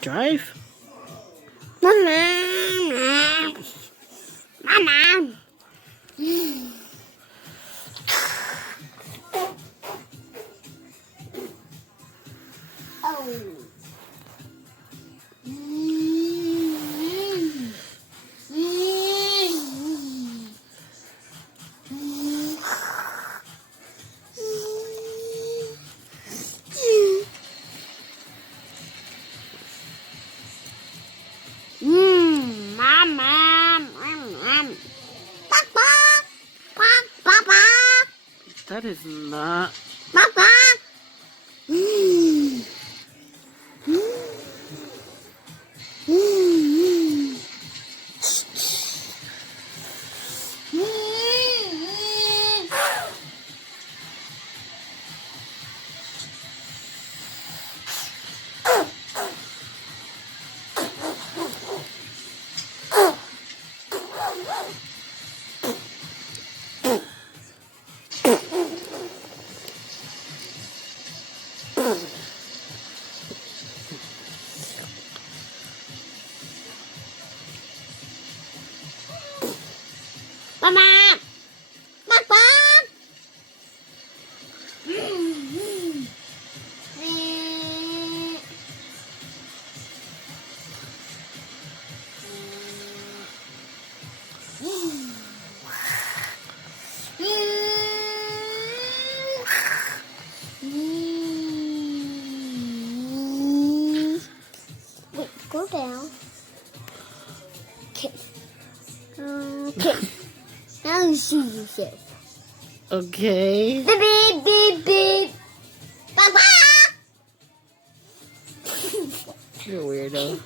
Drive? Mama. Mama. Oh. Mama. Bak bak. Bak bak bak. That is not. Bak bak. Mama. Bak bak. Wait, go down. Okay. Okay. Now you see yourself. Okay. Beep, beep, beep, beep. Bye-bye. You're a weirdo.